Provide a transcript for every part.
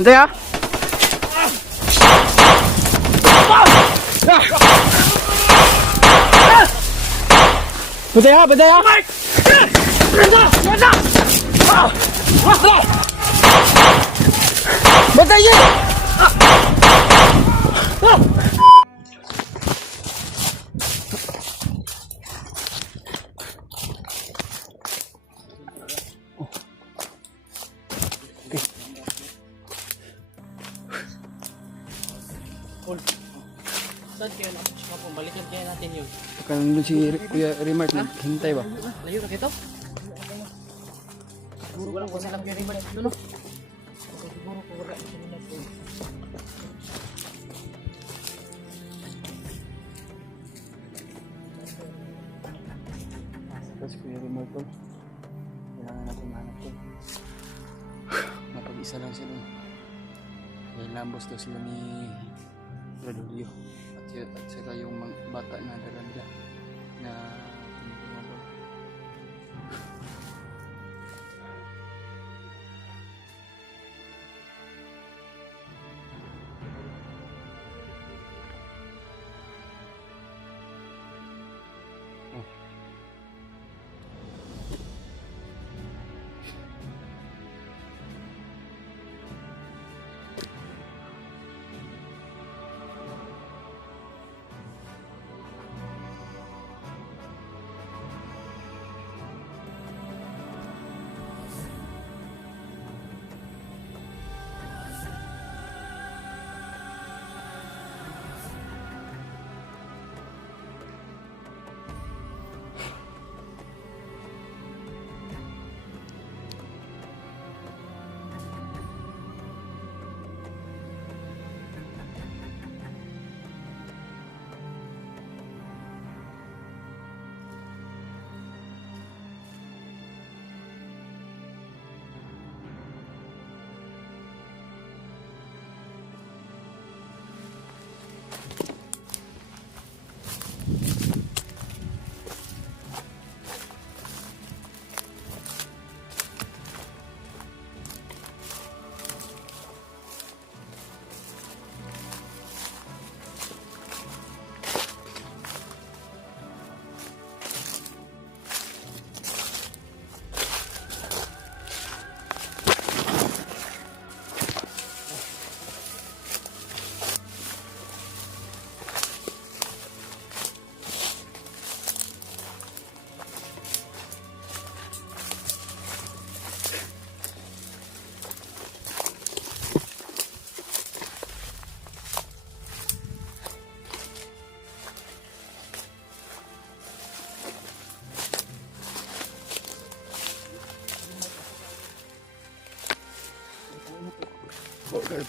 Hintay ha. Hintay ha, hintay ha. Bantay yun! Saan kayo na? Balikan kaya natin yun. Kung doon si Kuya Remark, naghintay ba? Layo na dito? Siguro ko silang kayo rin ba dito, no? Siguro ko wala ito na po. Tapos Kuya Remark to. Kailangan natin mahanap to. Napag-isa lang sila. Dahil lambos daw sila ni Radulio. At saka yung mga bata na dala nila na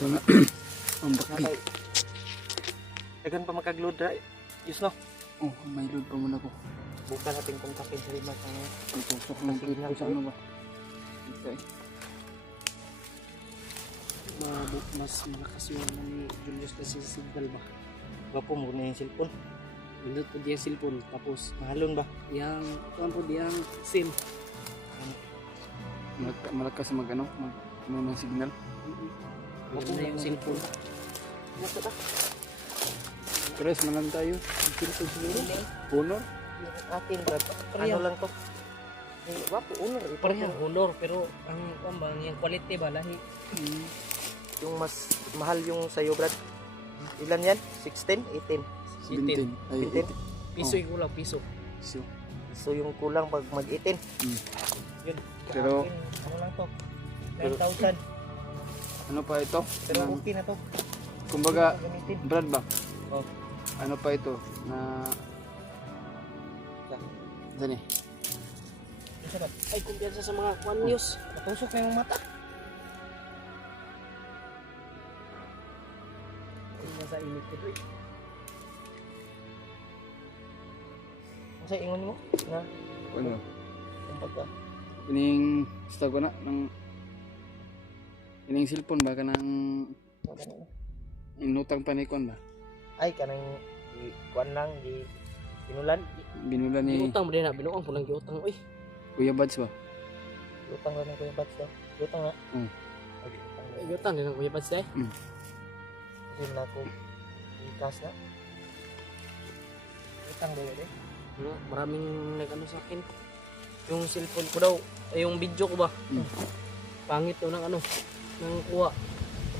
ito na ang bakti. Dagan pa makag-load right? Yes no? Oh, may load pa muna ko. Bukan natin kontakin sa Remark na Tutusok ng plate ko sa ano ba? Okay. mas malakas yung ano ni Julius kasi sa signal ba? Gapo mo na yung cellphone. Bindot po diya cellphone tapos mahalon ba? Yang kuan po diyang SIM. Malakas mag ano? Mag signal. Gapo na yung cellphone. Nasa ba? Tres man lang tayo. Cellphone siguro. Honor. Atin brad. Ano lang to? Wapo honor. Parehang honor pero ang kumbang yung quality ba lahi. Yung mas mahal yung sayo brad. Ilan yan? 16? 18? 17. Ay, 18? Piso yung kulang, piso. So yung kulang pag mag-18. Yun. Pero ano lang to? 9,000. ano pa ito? Pero okay na to. Kumbaga, Gamitin. Brad ba? Oh. Ano pa ito? Na dyan eh. Ay, kumpiyansa sa mga One News. Natusok na yung mata. Sa init ko eh. Masa ingon mo? Na? Ano? Kumbaga. Ining basta ko na ng ining cellphone ba kanang inutang panikon ba? Ay, kanang kuan lang, di pinulan. Binulan ni Utang mo din na, binuang po lang giutang. Uy, Kuya Bads ba? utang lang ko yung bats daw. Utang na. Ayutan din ang Kuya Bads eh. Hindi na ako ikas na. Itang dito eh. Maraming nag-ano sa akin. Yung cellphone ko daw, ay yung video ko ba? Pangit daw ng ano, ng kuha.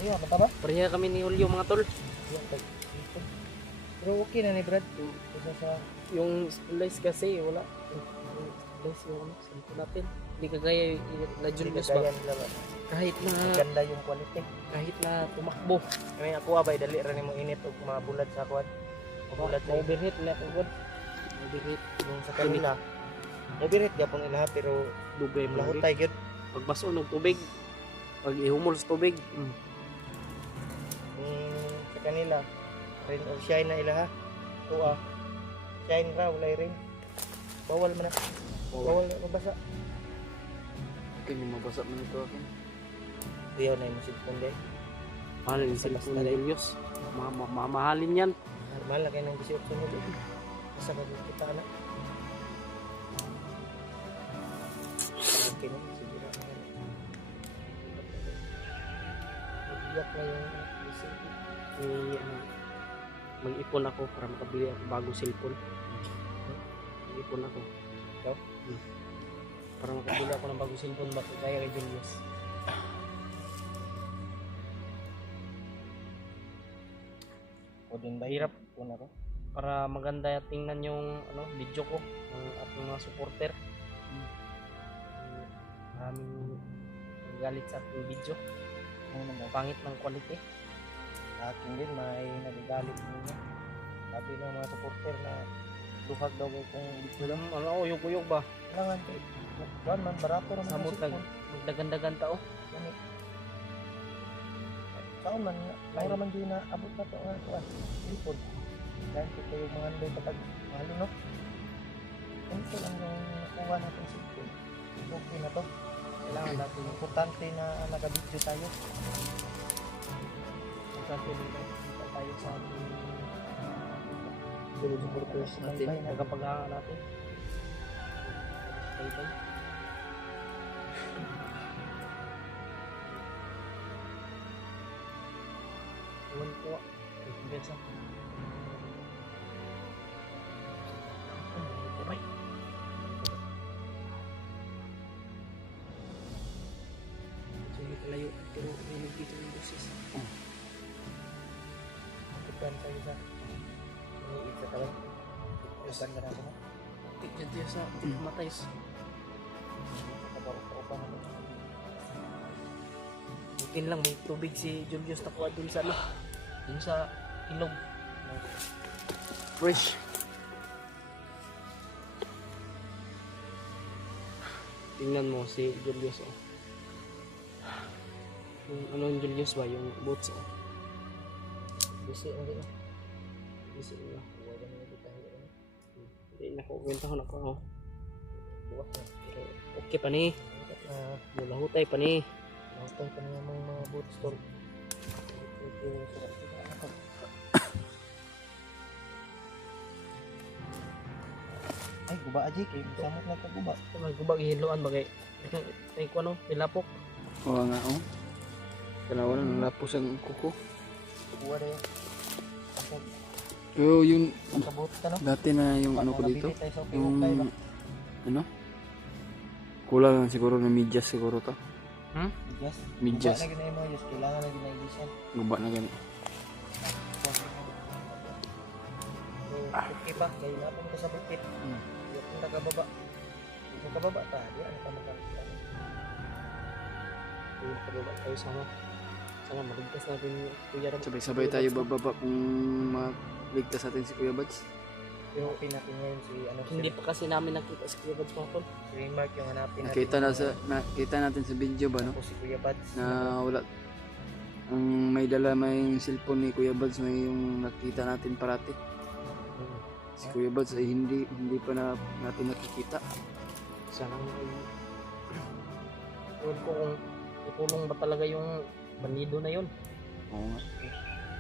Iya, mata ba? Pareha kami ni Julio mga tol. Iya, dito. Pero okay na ni Brad. Isa sa Yung splice kasi wala. Yung splice yung ano, cellphone natin. Hindi kagaya la Julius ba? kagayan nila ba? Kahit na Ganda yung quality. tumakbo. Kaya ako abay dali ra nimo init og mga bulat sa kwan. Bulat sa Overheat na ako god. Overheat. yung sa kanila. Overheat gyapon ila pero Dugay mo. lahutay gyud. Pagbaso ng tubig. Pag ihumol sa tubig. Sa kanila rain or shine na ila ha. Tuwa. Shine ra walay rain. Bawal man na. Bawal na mabasa. Okay, may mabasa man ito akin. Tuyaw na yung cellphone day. Mahal yung cellphone ni Julius. Mamahalin yan. Normal na kayo ng 18 nila. Basta ka kita na. Okay na. Sige na. Iyak na yung isip. Ano, mag-ipon ako para makabili ako bagong cellphone. Mag-ipon ako. Ikaw? Para makabili ako ng bagong cellphone bakit kaya kay Julius. O din mahirap po na ko. Para maganda tingnan yung ano, video ko ng ating mga supporter. Maraming galit sa ating video. Ano naman. Pangit ng quality. Akin din may nagagalit nila. Sabi ng mga supporter na duhag daw ko kung Ano, uyog-uyog ba? kailangan kay kuan man barato ra man Samot ang nag magdagan-dagan tao. Gani. Saan man lang raman din na abot na to nga kuan. Ipod. Dahil ko kayo mga anday kapag mahalo no. Ito lang yung nakuha natin cellphone. Okay na to. Kailangan natin Importante na naka-video tayo. magkakilala tayo sa ating Supporters natin. nagkapag-anga natin. Stable. Iwan ko. Kumpensa. Bye. Sige palayo. Pero may dito yung boses. Tukan tayo sa may isa tayo. Tukan na ako na. Tignan tayo sa matayos. Kapag-upa na. Bukin lang may tubig si Julius nakuha dun sa ano. Dun sa ilog. Fresh. Tingnan mo si Julius oh. Yung ano yung Julius ba? Yung boots oh. Bisi ang dito. Kasi nila. Huwag na nito tayo. Hindi na ko kwentahon ako oh. Buwak na. Pero okay pa ni. Mula hutay pa ni. Nakatay pa niya mga boot store. Ay, guba aja kay samot na guba. Magubag ihiluan bagay. Ay ko ano, nilapok. Oo nga, oh. Kanawa na nalapos ang kuko. Kuha na yun. Pero yung Nakabot ka no? dati na yung ano ko dito, Nabili tayo sa yung Purokay ba? ano? Kulang lang siguro na medyas siguro to. Yes. Medyas. Guba na ginay mo, yes. Kailangan na ginay bisan. Guba na gani. Okay pa, kaya napon ka sa bukit. Yung kung nakababa. Kung nakababa ta, di ano ka makakita. Yung kababa tayo sama. Sana maligtas natin yung Kuya Rob. Sabay-sabay tayo bababa kung maligtas natin si Kuya Bads. Yung pinapin ngayon si ano Hindi pa kasi namin nakita si Kuya Bads mga tol. si Remark yung hanapin natin. Nakita natin sa video ba no? Tapos si Kuya Bads. Na wala ang may dala may cellphone ni Kuya Bads, may yung nakita natin parati. Si Kuya Bads ay hindi pa natin nakikita. Sana ay ewan ko kung tutulong ba talaga yung bandido na yun. Oo nga.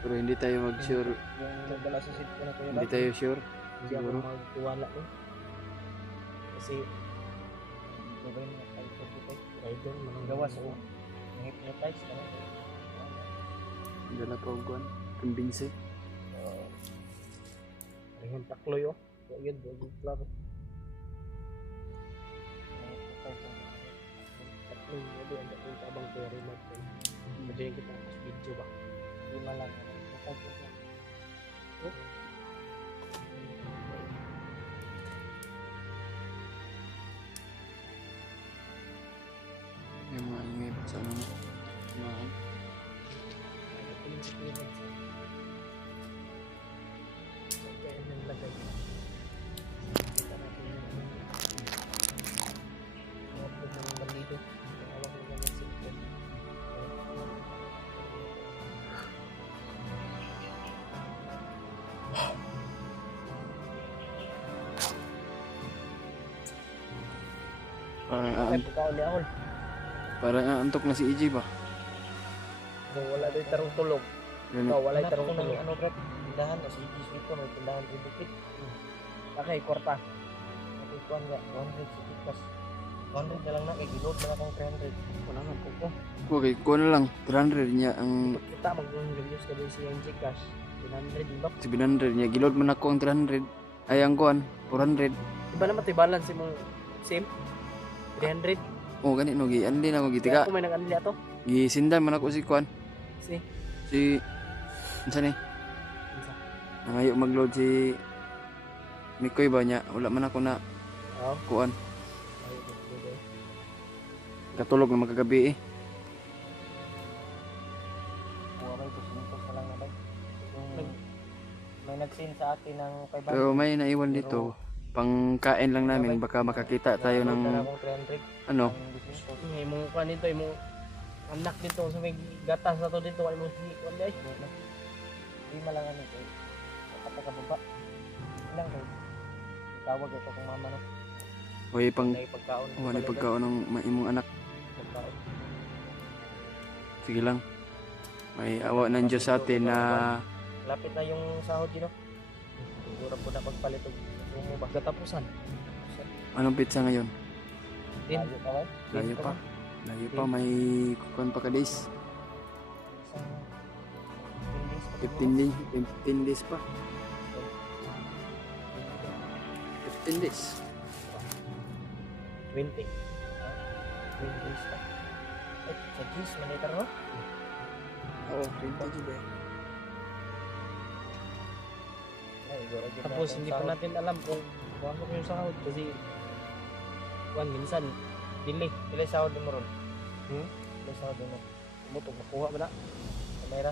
Pero hindi tayo mag-sure. Yung nagdala sa cellphone na Kuya Hindi Bads. tayo sure. Hindi ako Siguro. magtiwala nun. Kasi Gawin mo tayo sa bukit. idol, manang Gawas o hypnotize ka na. Dala pa og kuan. Kumbinse. Ayun, takloy oh. Ayun, klaro. Takloy, yun, ang tabang pera mo. Madyan kita mas video ba? Lima lang. Hypnotize lang. Yung mga ingay pa sa ano. Mga parang parang antok na si EJ ba? Wala doon tarong tulog. Ganun. Wala Wala tarong ko ng tulog. ano Brad, tindahan o si Gis dito, may tindahan rin bukit. Okay, kwarta. Natutuan nga, 100 sa tikas. 100 na lang na, kay giload na akong 300. Wala man po ko. Okay, kuha na lang. 300 niya ang Kita mag-reviews ka doon si NG Cash. 100 lock. 700 niya. Gilod man ako ang 300. Ay, ang kuan, 400. Iba naman ito balance mong same. 300. Oh, ganit no. Andi na ako Kaya gitika. ako may nag-anli ato. Gisindan man ako si kuan. Si Unsa ni? Nangayo mag-load si Mikoy ba niya? Wala man ako na Oh. kuan. Katulog na magkagabi eh. Buwa may 200 na lang na ba? May nag-send sa akin ng 500. Pero may naiwan dito. Pangkain lang namin. Baka makakita tayo ng Nag-load na akong 300. ano. Ang 200. May mga kuan dito, may mga anak dito sa may gatas na to dito, ay mo si kuan ay. Hindi malangan ito. Kapag kababa. Ilang kayo? Tawag ito kung mama no. Hoy, pang May pagkaon. wala pagkaon ng imong anak. Pagkaon. Sige lang. May awa ng Diyos sa atin na Lapit na yung sahod yun no. Siguro po na pagpalit og mo ba? Katapusan. anong pizza ngayon. Din. Layo ka ba? Layo pa. Layo pa. May kukuan pa ka days. Isang 10 days pa. 15 days pa. 15 days. 20. 20 days pa. Ay, sa Gis, manitar no? Oo, 20 juga. Ay, siguro dito Tapos natin hindi pa sahod. natin alam kung pasok yung sahod kasi kuan minsan delay. Pila yung sahod mo ron? Hmm? Pila yung sahod mo? Umutok makuha ba na? Kamera?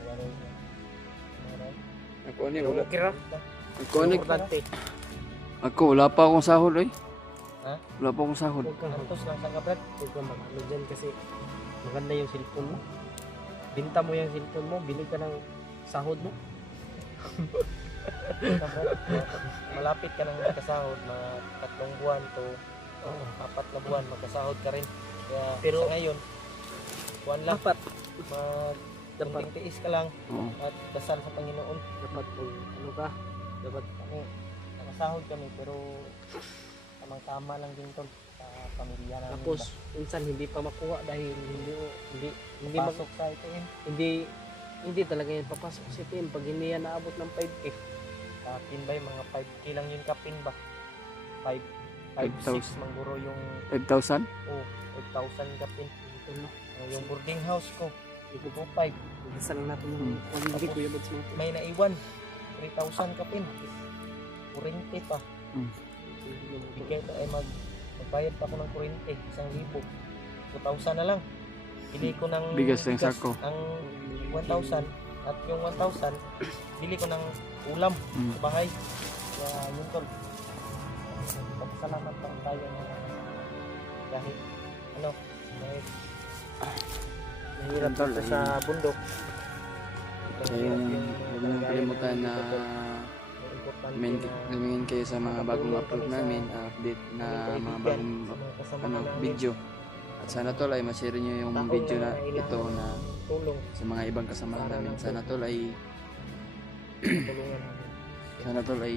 Wala yun. Kamera? Ako ni wala. Okay ra. Ako ni Importante. ako wala pa akong sahod oy. Ha? Wala pa akong sahod. Huwag kang Antos lang sa kabrad. Huwag kang mag-ano dyan kasi maganda yung cellphone mo. Binta mo yung cellphone mo, bili ka ng sahod mo. Kabrad. Malapit ka nang magkasahod. Mga 3 buwan to 4 na buwan magkasahod ka rin. Kaya Pero- sa ngayon, buwan lang. Dapat. Dapat tiis ka lang Oo. at dasal sa Panginoon. Dapat kung ano ka. Dapat Kami, nakasahod kami pero tamang-tama lang din to sa pamilya namin. tapos minsan hindi pa makuha dahil hindi mag, pasok sa ATM. hindi talaga yan papasok si team pag hindi yan naabot ng 5K. Kapin ba yung mga 5K lang yung kapin ba? 5, 5,000. 6 mangguro yung 5,000? 5,000 kapin. Ito na. Yung boarding house ko, ito po 5. Isa lang natin yung hindi ko yung bads mo. May naiwan, 3,000 kapin. Kurente pa. Bigay pa ay magbayad pa ako ng kurente, 1,000. 2,000 na lang. Bili ko ng Bigas ng sako. Ang 1,000 at yung 1,000 bili ko ng ulam Mm. sa bahay. Kaya yun tol. Pagsalamat lang tayo na kahit ano, kahit mahirap Tol, dito sa bundok. Yung huwag niyong kalimutan na gamingin kayo sa mga bagong upload namin, update na mga bagong video. At sana tol ay ma-share niyo yung video na ito na tulong sa mga ibang kasama namin. Sana tol ay tulungan namin. sana tol ay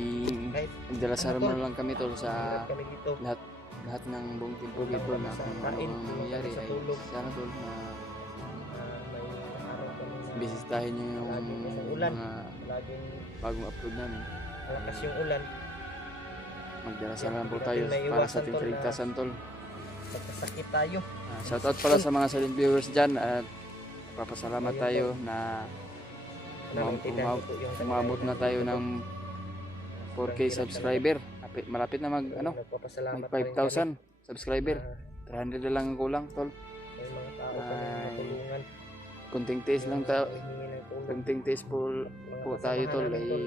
Kahit magdalasal mo lang kami tol sa hirap kami dito. lahat lahat ng buong team Pogi tol na kung ano ang nangyayari ay sana tol na May araw kami na bisitahin nyo yung laging isang ulan. mga Laging bagong upload namin. malakas yung ulan. Magdarasal lang po Hindi tayo natin para sa naiwasan, ating tol, na- kaligtasan tol. Magkasakit tayo. Shoutout pala sa mga silent viewers dyan at papasalamat tayo na Tingnan ko po yung umabot na tayo ng 4K subscriber. Malapit na mag Nagpapasalamat mag 5,000 subscriber. na 300 na lang ang kulang tol. may mga tao kami Ay, natulungan. Kunting tiis lang tayo. Humingi ng tulong. Kunting tiis po Mga tayo tol kasamahan ay namin, tol,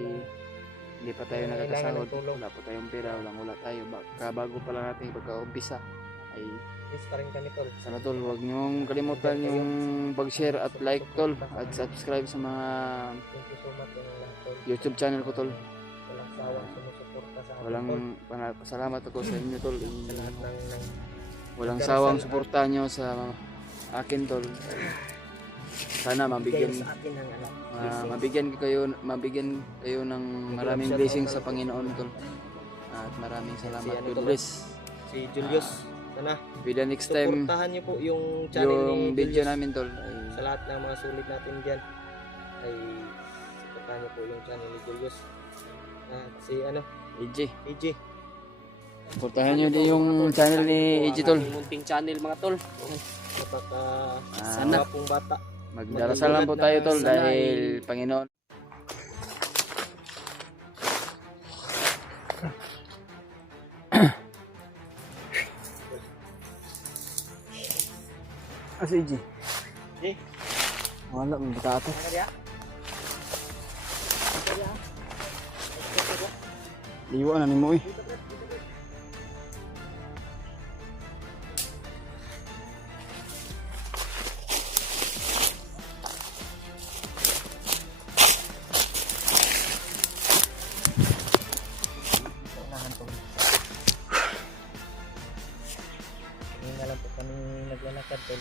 hindi pa tayo Kailangan nakakasahod. ng tulong. Wala pa tayong pera, wala tayo. Baka bago pa lang natin pagka-umpisa ay Yes pa rin kami tol. sana tol, huwag niyong kalimutan yung pag-share at like tol at subscribe sa mga Thank you so much sa mga lahat, tol. YouTube channel ko tol. Walang sawang sumusuporta sa amin, Walang tol. pasalamat ako sa inyo tol. Sa lahat ng Walang sawang suporta nyo sa akin tol. Sana bigay mabigyan sa akin ng blessings. mabigyan kayo ng maraming blessings sa Panginoon tol. At maraming salamat. Si ano God tol, bless. Si Julius. Sana With the next time suportahan niyo po yung channel yung ni video Julius. namin tol Sa ay lahat ng mga sulit natin dyan ay suportahan niyo po yung channel ni Julius. Si ano, EJ. AJ. Suportahan nyo din yung channel ni EJ tol. Munting channel mga tol. Napaka Sana pong bata. magdarasal lang po tayo tol Sana dahil Panginoon. Si EJ. EJ. Wala, may bata ito. Liwa na ni mo eh. Unahan po. Kanina lang po kami naglalakad tol.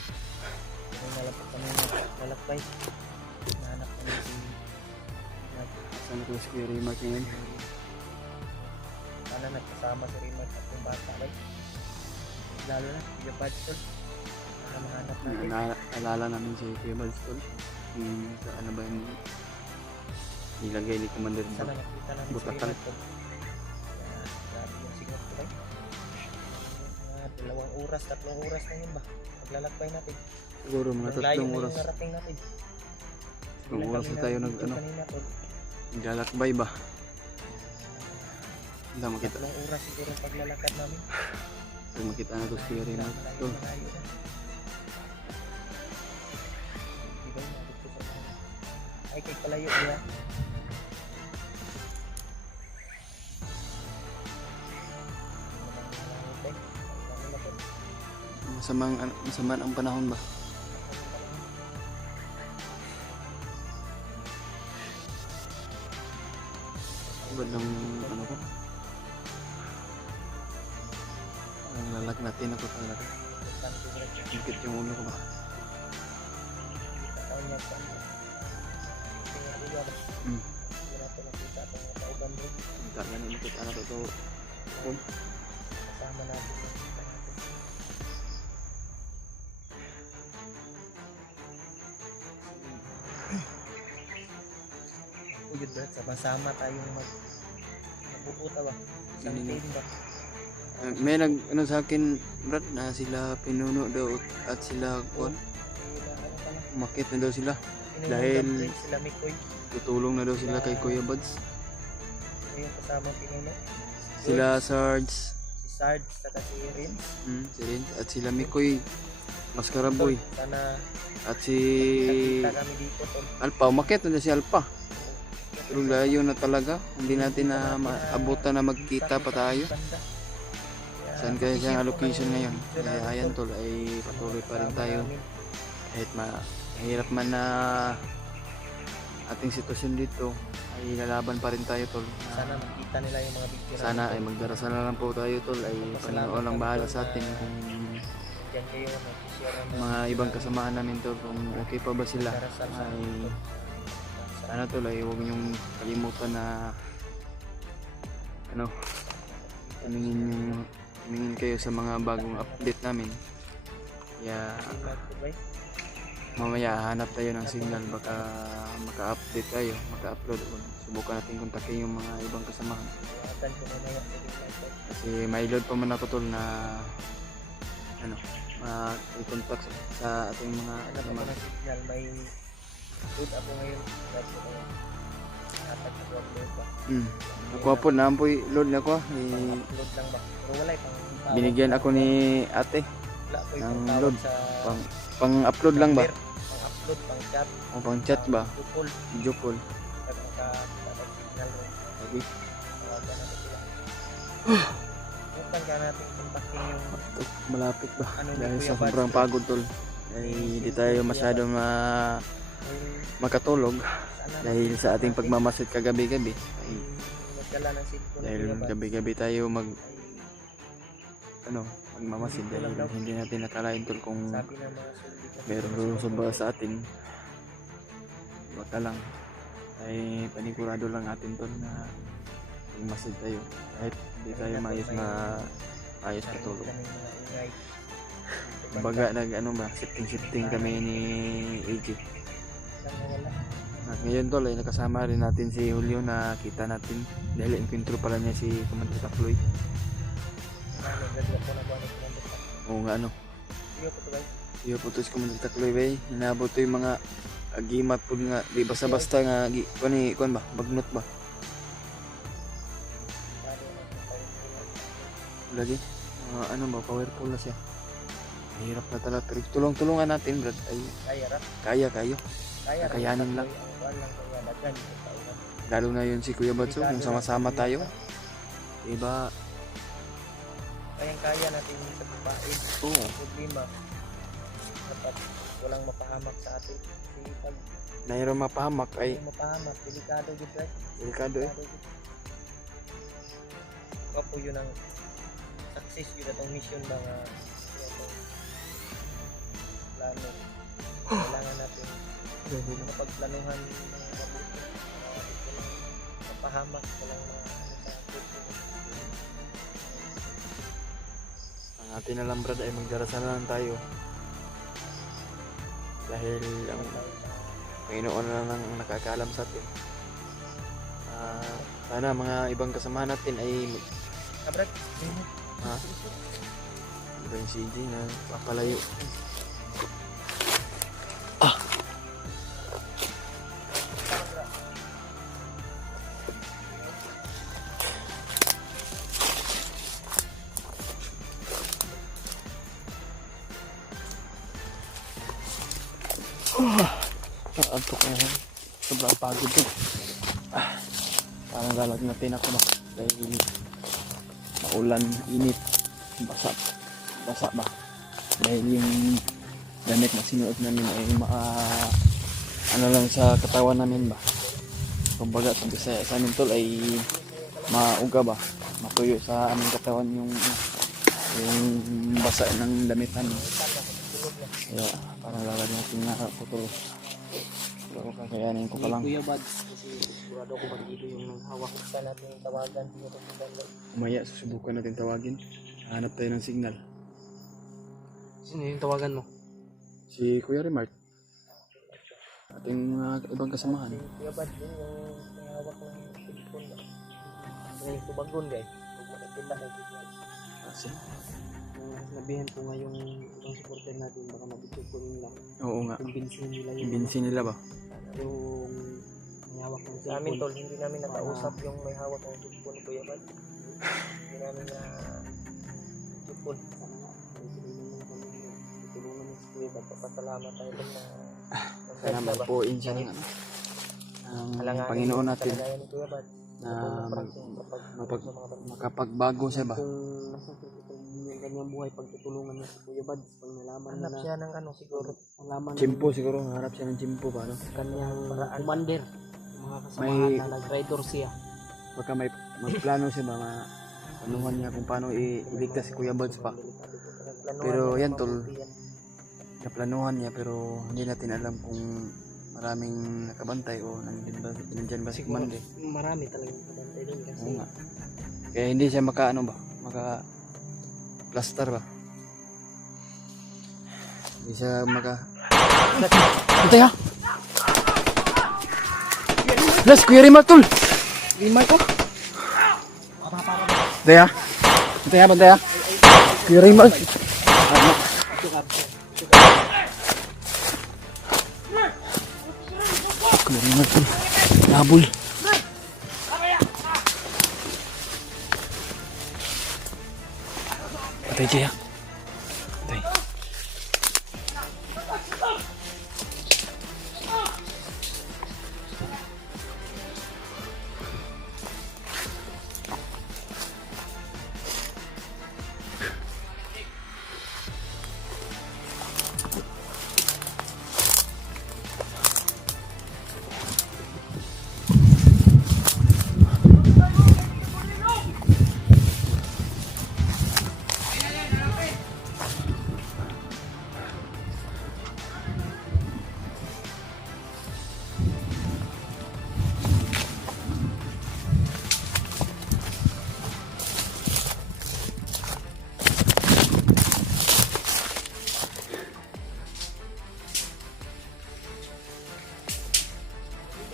Kanina lang po kami naglalakbay. Nahanap kami si Saan ko si Kuya Rimac ngayon? sana nagkasama si Rimac at yung bata bay. Lalo na si Bad tol. Para mahanap natin. Naalala namin si Kuya Balls tol. Sa ano ba yung nilagay ni Commander Sana nakita namin si Butakan. Rimac tol. Kaya grabe yung singot ko bay. 2 oras, 3 oras na yun ba? Maglalakbay natin. Siguro mga Ang layo 3 na oras. yung narating natin. 3 oras na tayo Kanina tol. naglalakbay ba? Hindi makita. 3 oras siguro ang paglalakad namin. Pag makita na to si Kuya Rimac tol. Malayo na. Di ba yung nabot ko sa mga? Ay, kay palayo niya. Masamang ang panahon ba? Ba't ng ano ko? Ang lalag natin ako talaga. Higit yung ulo ko ba? Hmm. Hindi ganun ikot ano to. Kasama natin. Uyod ba? Sama-sama tayong magbubuta ba? Isang Ganun. team ba? May nag ano sa akin Brad na sila pinuno daw at sila kuan Sila, ano pala? umakyat na daw sila. Pinunong Dahil- Gabriel, sila Mikoy. Tutulong na daw sila kay Kuya Buds. Ito yung kasama pinuno. Sila Sarge, Si Sarge, saka si Rins. si Rin, at sila Mikoy, Maskaraboy, Sana at si nakita kami dito tol. Alpa. Umakyat na si Alpa. Pero layo na talaga. Hindi natin na maabutan na magkita pa tayo. Banda. Saan kaya siya ang location ngayon? Kaya ayan tol ay patuloy pa rin tayo. Kahit mahirap man na ating sitwasyon dito ay lalaban pa rin tayo tol. Sana makita nila yung mga picture. Sana ay magdarasal na lang po tayo tol ay Panginoon ang bahala sa atin kung Diyan kayo mag-share ng mga ibang kasamaan namin tol kung okay pa ba sila darasal sa ay atin. sana tol ay huwag niyong kalimutan na ano tumingin yung tumingin kayo sa mga bagong update namin. Kaya mamaya hanap tayo ng signal, baka maka-update tayo, maka-upload. Subukan natin kontakin yung mga ibang kasamahan. Kasi may load pa man ako tol na i-contact sa ating mga kasamahan. Signal, may load ako ngayon. Ako po na ampoy load na ko. Load lang ba? Pero wala pang Binigyan ako ni ate wala po ng yung load. sa Pang-upload lang ba? pang-upload, pang-chat, O pang-chat ba? Google, Video call. signal rin. Okay. Tawagan natin sila. Bukan ka natin kontakin yung Malapit ba? Ano ni Dahil Kuya sa Bad? sobrang pagod tol. Ay hindi tayo masyadong makatulog dahil sa ating pagmamasid kagabi-gabi. Ay, magdala ng cellphone. dahil gabi-gabi tayo magmamasid dahil hindi natin nakalain tol kung Sabi ng mga sulit. meron lulusod ba sa atin. Baka lang ay panigurado lang natin tol na magmasid tayo kahit hindi tayo maayos katulog. Baga shifting kami ni AJ. At ngayon tol ay nakasama rin natin si Julio na kita natin dahil encuentro pala niya si Commander Takloy. Oo nga iyo po to si Commander Takloy bay. Hinabot to yung mga agimat po nga di basta-basta nga kuan ba bagnot ba lagi ba powerful na siya. Mahirap na talaga pero tulong-tulungan natin brad ay kaya kakayanin lang. Lalo na yun si Kuya Batso kung sama-sama tayo diba Kaya natin sa babae. oo Problema. Dapat walang mapahamak sa atin. Kasi pag mayroong mapahamak ay mapahamak, delikado din right? delikado eh. Po yun ang success yun atong mission mga plano. Kailangan natin mapagplanuhan ng mabuti. Mapahamak walang sa puso. Ang atin na lang brad ay magdarasal na lang tayo dahil ang Panginoon na lang ang nakakaalam sa atin. Sana mga ibang kasamahan natin ay Kabrad, iba yung CG na papalayo. Antok na yan. Sobrang pagod to. Parang lalag natin ako dahil maulan, init, basa ba dahil yung damit na sinuot namin ay lang sa katawan namin ba, kumbaga sa Bisaya sa amin tol ay mauga ba, matuyo sa aming katawan yung basa ng damit namin. Kaya parang lalag natin na putol. Pero kakayanin ko pa lang. Kuya Bad, kasi sigurado ko bandido yung hawak sa natin yung tawagan. Umaya, susubukan natin tawagin. Hanap tayo ng signal. Sino yung tawagan mo? Si Kuya Remart. Ating mga ibang kasamahan. Kuya Bad, yun yung may hawak ng cellphone. Yung tubagon guys. Huwag makapila sa cellphone. Kasi? Nabihan ko nga yung ibang supporter natin, baka mabitog ko nila. Oo nga. Kumbinsin nila yung Kumbinsin nila ba? yung may hawak ng Sa amin cellphone. tol, hindi namin nakausap yung may hawak ng cellphone Kuya Bad. Hindi namin na cellphone. Sana nga, tulungan ng si Kuya Bad. Papasalamat tayo dun na Kaya magpuin siya ng Panginoon natin kalagayan ni Kuya Bad. na makapagbago siya ba? Kung nasa yung kanyang buhay, pagtutulungan niya si Kuya Bad, pag nalaman Hanap na siya ng ano siguro. nalaman Chimpo siguro, harap siya ng chimpo ba? No? kanyang Paraan. commander, yung mga kasamahan May- na nag-rider siya. Baka may magplano siya ba? Anuhan niya kung paano iligtas si Kuya Buds pa. Pero yan tol, naplanuhan niya pero hindi natin alam kung maraming nakabantay o nandyan ba si Siguro Commander. marami talagang kabantay doon kasi Oo nga. Kaya hindi siya maka plaster ba? Hindi siya Antay ha! Las, Kuya Rimar tol! Rimar ko. Antay ha! Antay ha! Kuya Rimar! Kuya Rimar tol! Labol! Patay siya. Patay.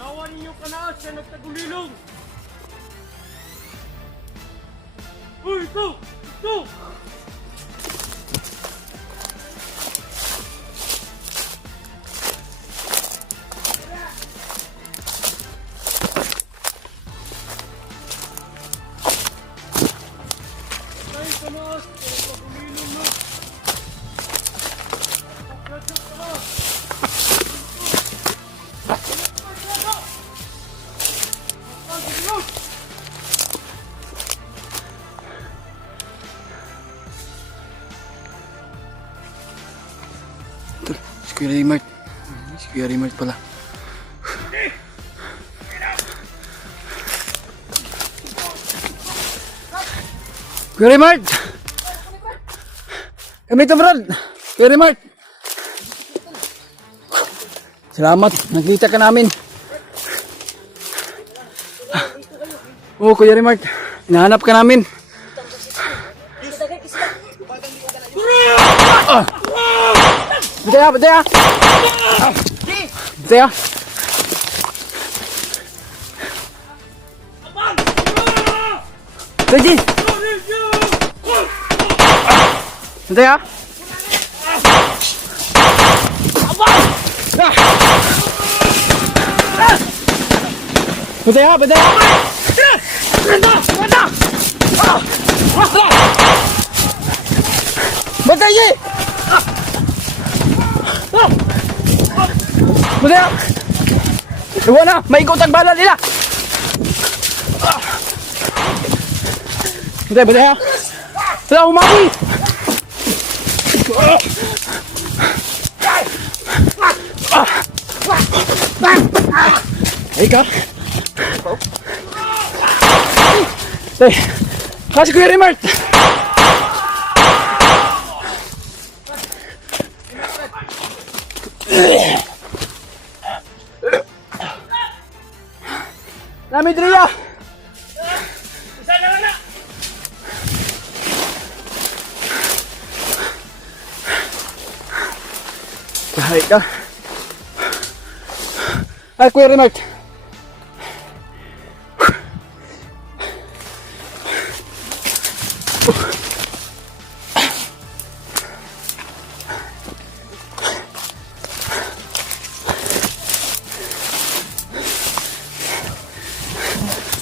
Tawa ninyo kanaas siya nagtagulilong! Uy, ito! Ito! Ay, kanaas! Nagtagulilong na! Pagkatsak kanaas! Si Kuya Rimar. Si Kuya Rimar pala. Kuya Rimar! Kami ito, bro! Kuya Rimar! Salamat, nakita ka namin. Oo, Kuya Rimar. Hinahanap ka namin. Bataya! Bataya! Bataya! Reji! Bataya! Bataya! Bataya! Bataya! Bataya! Iwan na! Maikot ang bala nila! Bataya! Bataya! Bataya! Umami! Ay ka! Tay! Kasi Kuya Rimar! Nami Dria! Bahay ka! Ay, Kuya Rimar!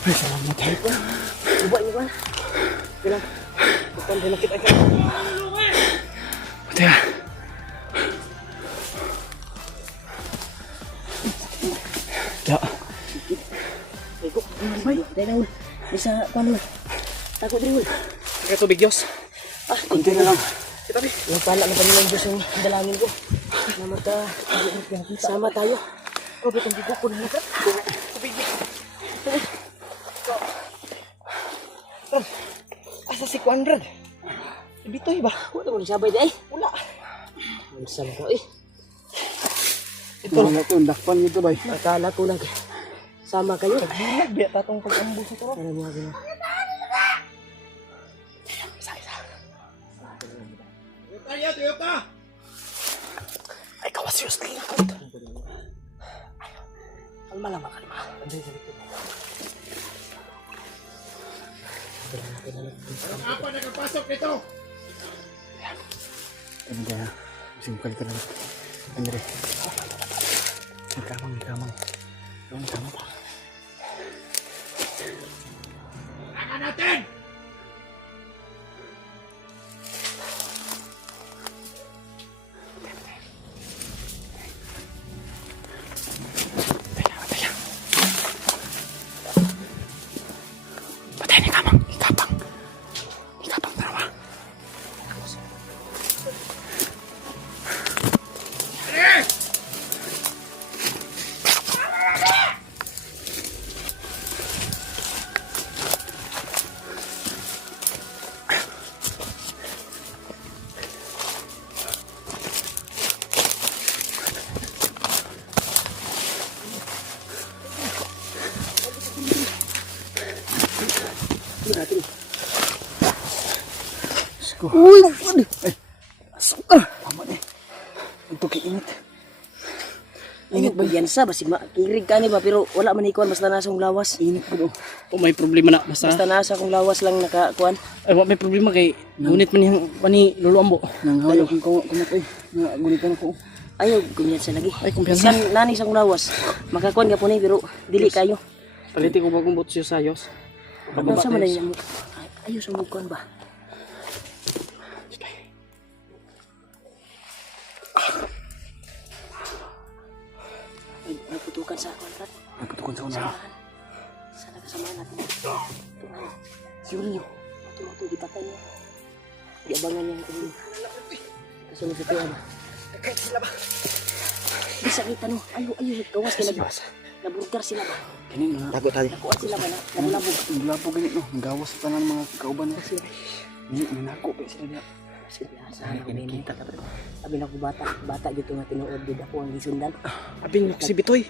Ay, salamat tayo po. Iba. Bilang. Bukan dinakit aja. Bataya! Ya. Iko. Dai na ul. Bisa panu. Takut diri ul. Kaya tubig Diyos. Kunti na lang. Kita bi. Yung pala na kami ng Diyos yung dalangin ko. Sama tayo. Oh, bitong di ko po na nakat. Tubig. Asa si Kuandrad? Bitoy ba? Wala mo sabay day. Wala. Ang sama ko eh. Ito na ito. Dakpan nito ba? Akala ko nag sama kayo. Nagbilag biya tatong pag-ambo sa to. Ano mo gina? Ay, kawasiyos na lang. Kalma lang, kalma. Anday sa likod. Apa nakapasok dito? Ano ba? Simple ka lang. Andre. Ikamang. Ikamang pa. Akan natin! Patay ni Kamang. Ikapang dalawa. Uy, ano? Asok ka. Tama na eh. Ito kiinit. Init ba yan sa? Basi makirig ka ni ba? Pero wala man ikuan. Basta nasa kong lawas. Init po doon. Kung may problema na, basta Nasa kong lawas lang nakakuan. ay wa may problema kay ngunit man yung pani Lolo Ambo. Nanghayo kong kumatoy. Nagunitan ako. Ayaw, kumyansa lagi. Ay, kumpiyansa. Bisan nani sa kong lawas. Makakuan ka po ni pero dili kayo. Paliti ko bagong bot siya sayos. Ano sa man yung ayaw sa mukhaan ba? Ay, naputukan sa kontrat. Nagkutukon sa una. Sana kasama natin. Tungan. Julio. Ito, di patay niya. Di abangan niya ito. Kasunod sa tuwa ba? Kahit sila ba? Di sakita no. Ayaw, gawas ka na. Naburgar sila ba? Kanin mga. Tago tayo. Nakuha sila ba na? Nabulabog. Naglabog ganit no. Nagawas pa ng mga kauban na. Hindi, nanako pa sila niya. Saan ako binita. Sabi na ko bata dito nga tinuod dito ako ang gisundan. Abing si Bitoy.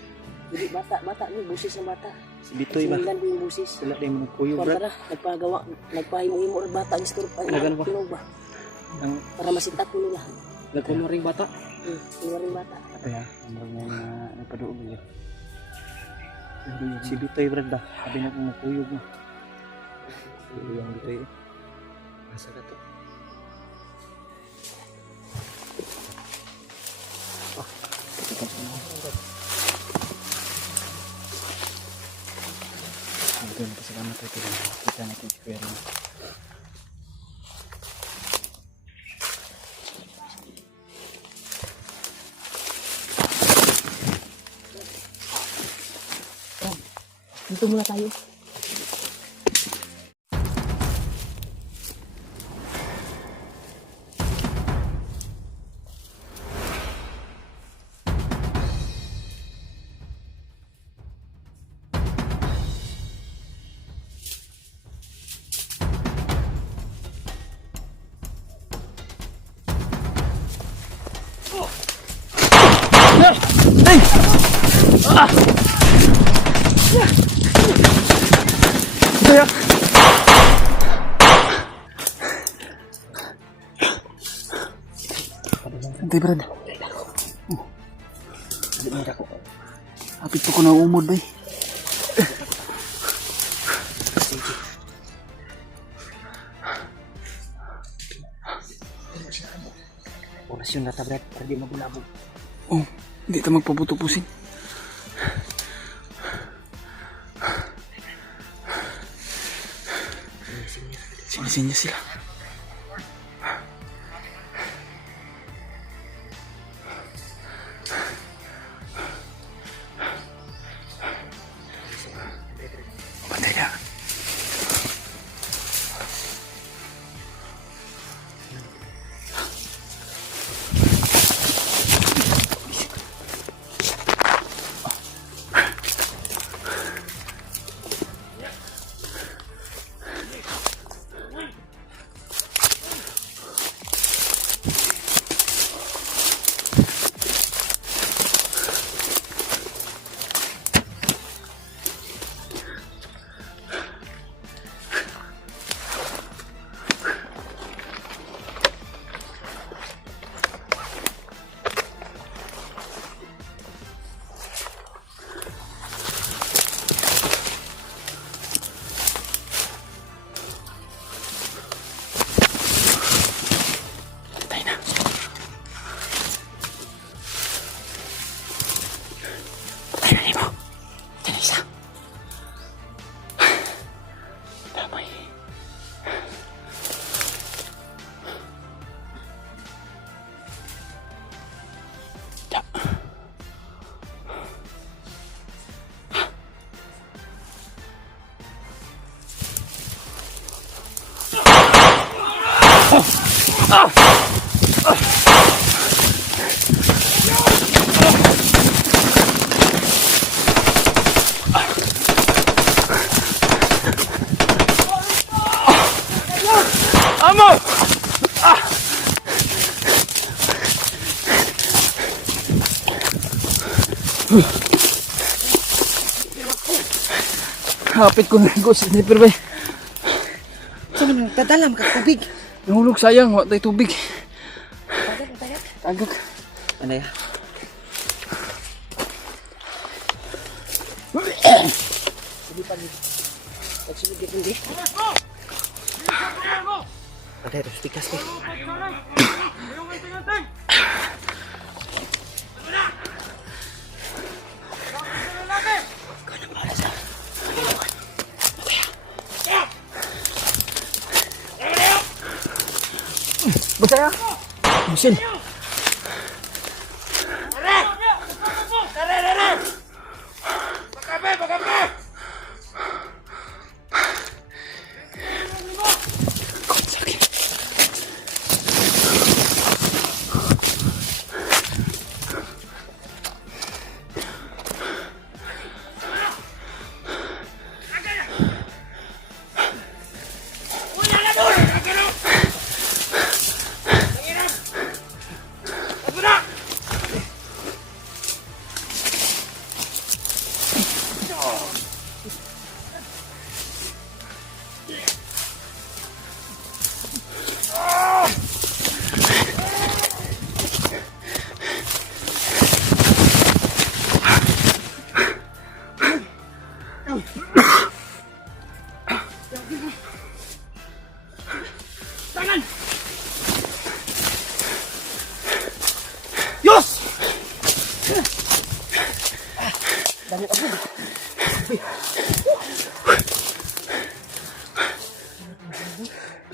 Hindi bata ni busis ng bata. Si Bitoy ba? Sinundan ko yung busis. Wala din mo kuyo brad. Tara, nagpahimo-himo rin bata ang store pa. Nagano ba? Tinuog ba? Ang Para masitak ko nila. nagkuno ring bata. Tinuwa rin bata. Ito ya. Ang mga nagpadoog niya. Si Bitoy brad ba? Abi na kung makuyog mo. Yung Bitoy. Asa ka to? Ito na pasalamat tayo kaya kita natin si Kuya Rin. Dito muna tayo. Antay Brad. Apit pa ko na umod bay. Orasyon na ta, Brad. Para di mabulabog. Oh, hindi ta magpabutupusin. Sinisinya sila. Patay ka. Hapit ko na go sa sniper bay. Saan naman tadalam ka tubig? Nahulog sayang, wala tayo tubig. Tagak. Ano ya? Sige pa ni. Pagsulog dito hindi. Ada terus tikas nih. Basta ya. Mesin.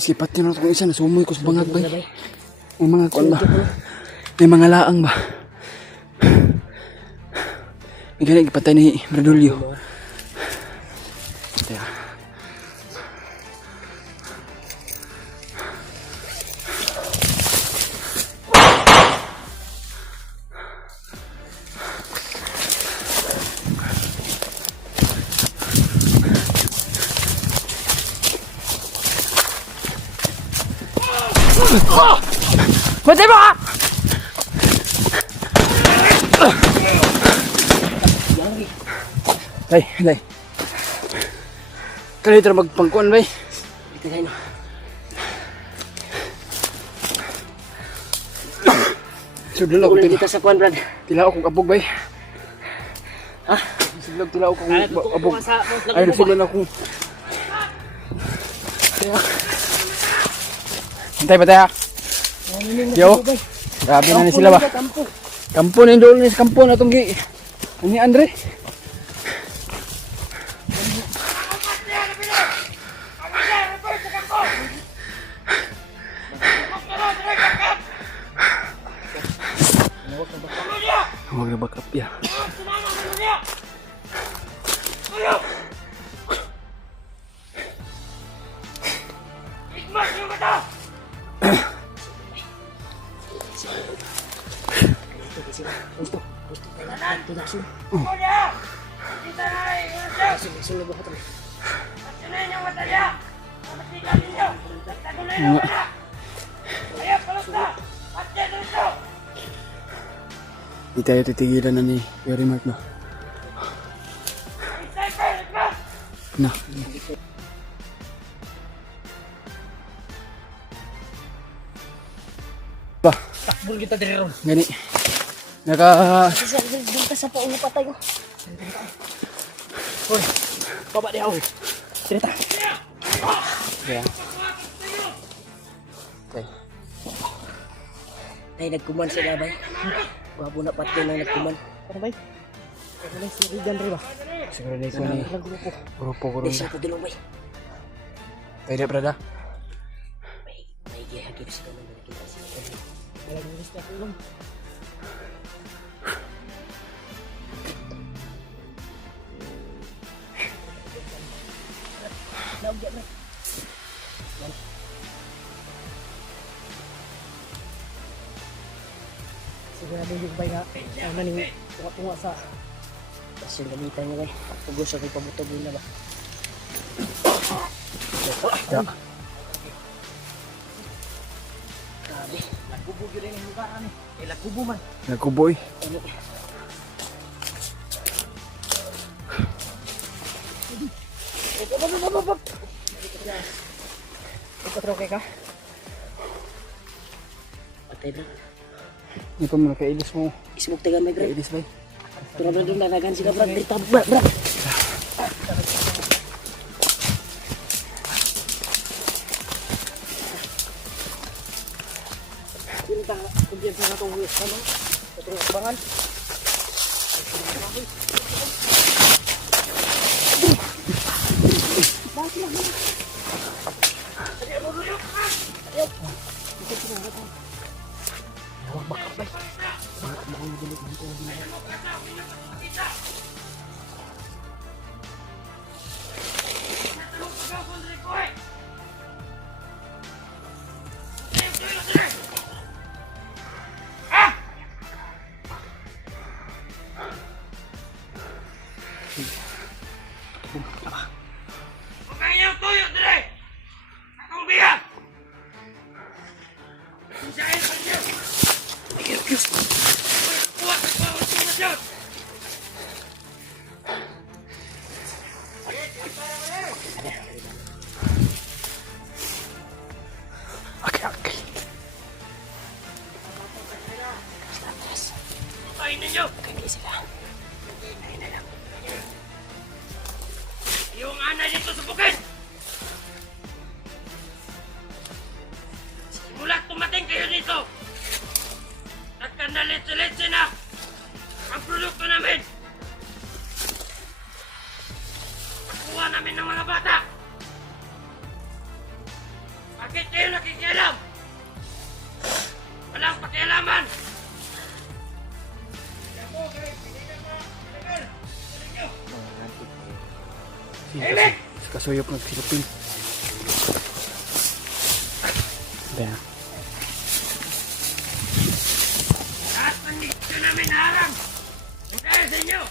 Sipat yun ako isa, nasumoy ko sa bangag ba? May mga kuan ba? May mga laang ba? May ganag ipatay ni Bradulio. Kaya. Pwede ba? Ay, ay. Kaya ito magpangkuan ba? Ito na. Sudlan ako Ulan dito sa kuan, Brad. tila ako kabog ba? Ha? Sudlan tila ako kabog. Ay, sudlan ako. Hintay ba tayo? Yo. Grabe na ni sila ba? Kampo na yung doon sa kampo na itong gi. Ani Andre? Huwag na back up ya. Di tayo titigilan na ni Yori Mark ba? Na. Ba? Takbol kita dari ron. Gani. Naka... Doon ka sa paulo patay ko. Hoy, baba di ako. Cerita. Kaya. Okay. Tay nagkuman sila bay. Wabo na pati nang nagkuman. Ano bay? Ano na si Rigan rin ba? Siguro na ikaw ni... Grupo. Grupo ko rin Desa na. ko dilong bay. Pwede, brada? May gihagip sila nang nakita sila. Walang gusto na tulong. Naugya na. Sigurado yung bay nga. Ano ning tunga-tunga sa tas yung galitan niya bay. Pagpugos ako pabutog na ba? Ya. Grabe. Nagkubo yun rin yung lugar ni. Eh, nagkubo man. Nagkuboy. Ano? Ikaw okay ka? Patay bro. Hindi pa muna kailis mo. Ismog tagan may bro. Kailis ba? Tura bro doon nanagan sila bro. Dito bro. Pinta, kumpiyansa na itong ano? Itong abangan. Huwag kayong tuyo, dire! Akong biyak! Sisahin pa niyo! Kuha ka pa ang simasyon! Okay. Patayin ninyo! Hindi sila. Yung anay dito sa bukid! Simula tumating kayo dito! Nagkandalit-silitsi na ang produkto namin! Nakuha namin ng mga bata! Bakit kayo nakikialam? Walang pakialaman! Si Kasuyop nagsilupin. Kaya. Lahat ng gusto namin harang! Ang kaya sa inyo!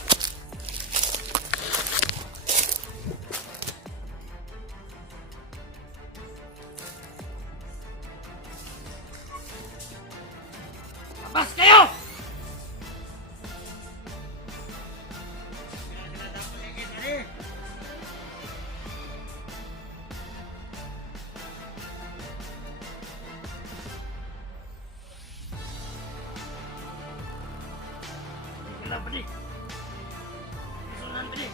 Labas kayo! Kenapa nih? Nanti.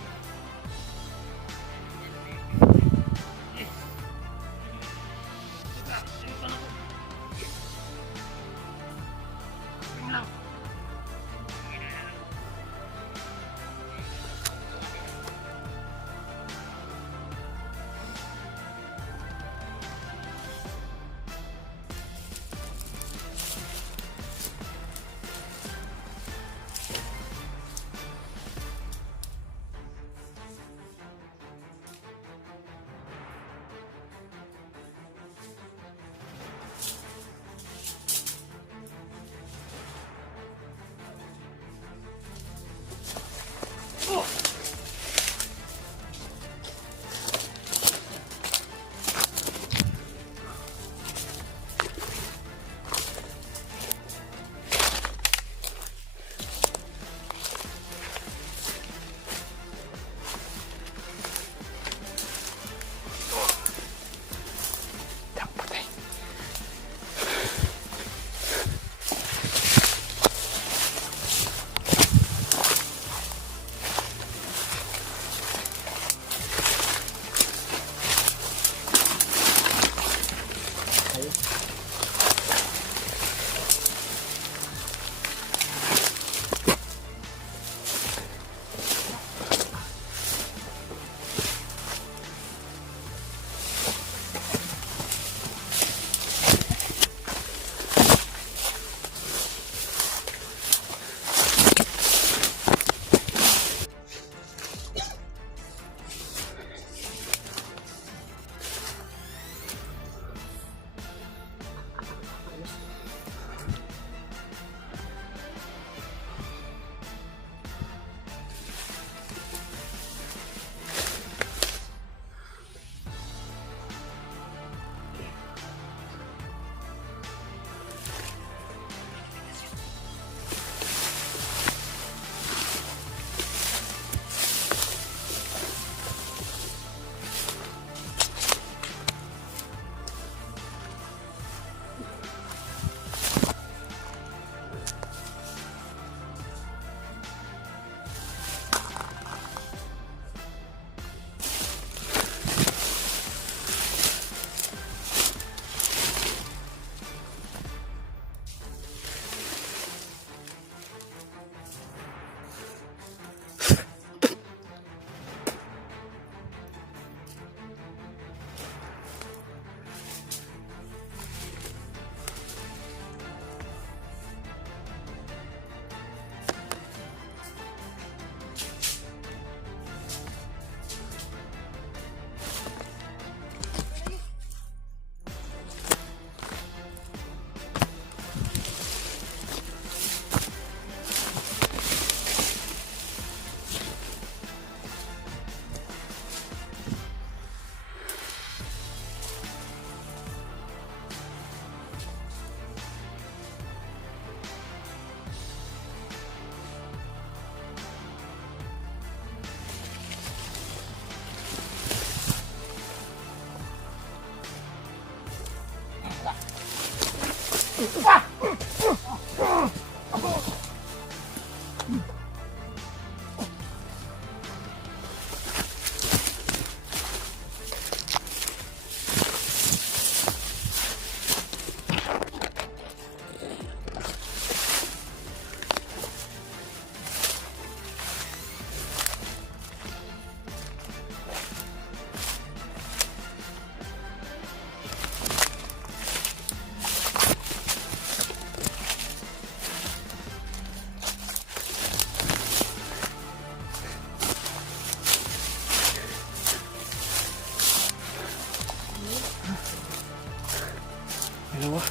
Dalawa.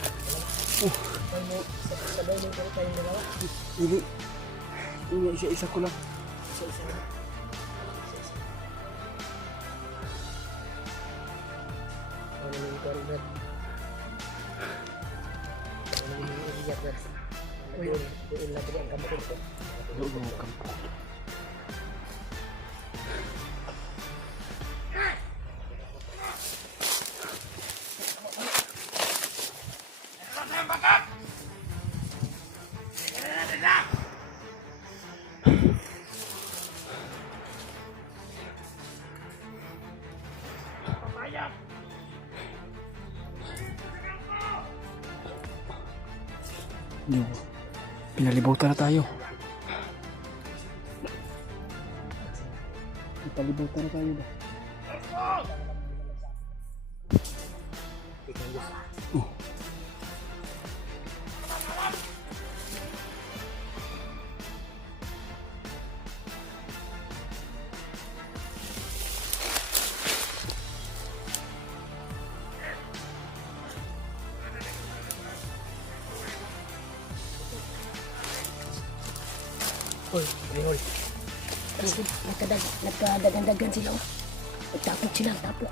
Sabay mo pero tayong dalawa. Hindi. Hindi, isa-isa ko lang. Isa-isa na. Ano naman ito rin, Brad? Ano naman yung iiyak, Brad? Doon lang ang kamukod ko. Oo, kampo. Hindi ko. Pinalibutan na tayo. Pinalibutan na tayo ba? Oh. Hoy, Rihol. Nagkadagan-dagan sila. Nagtapok sila, tapok.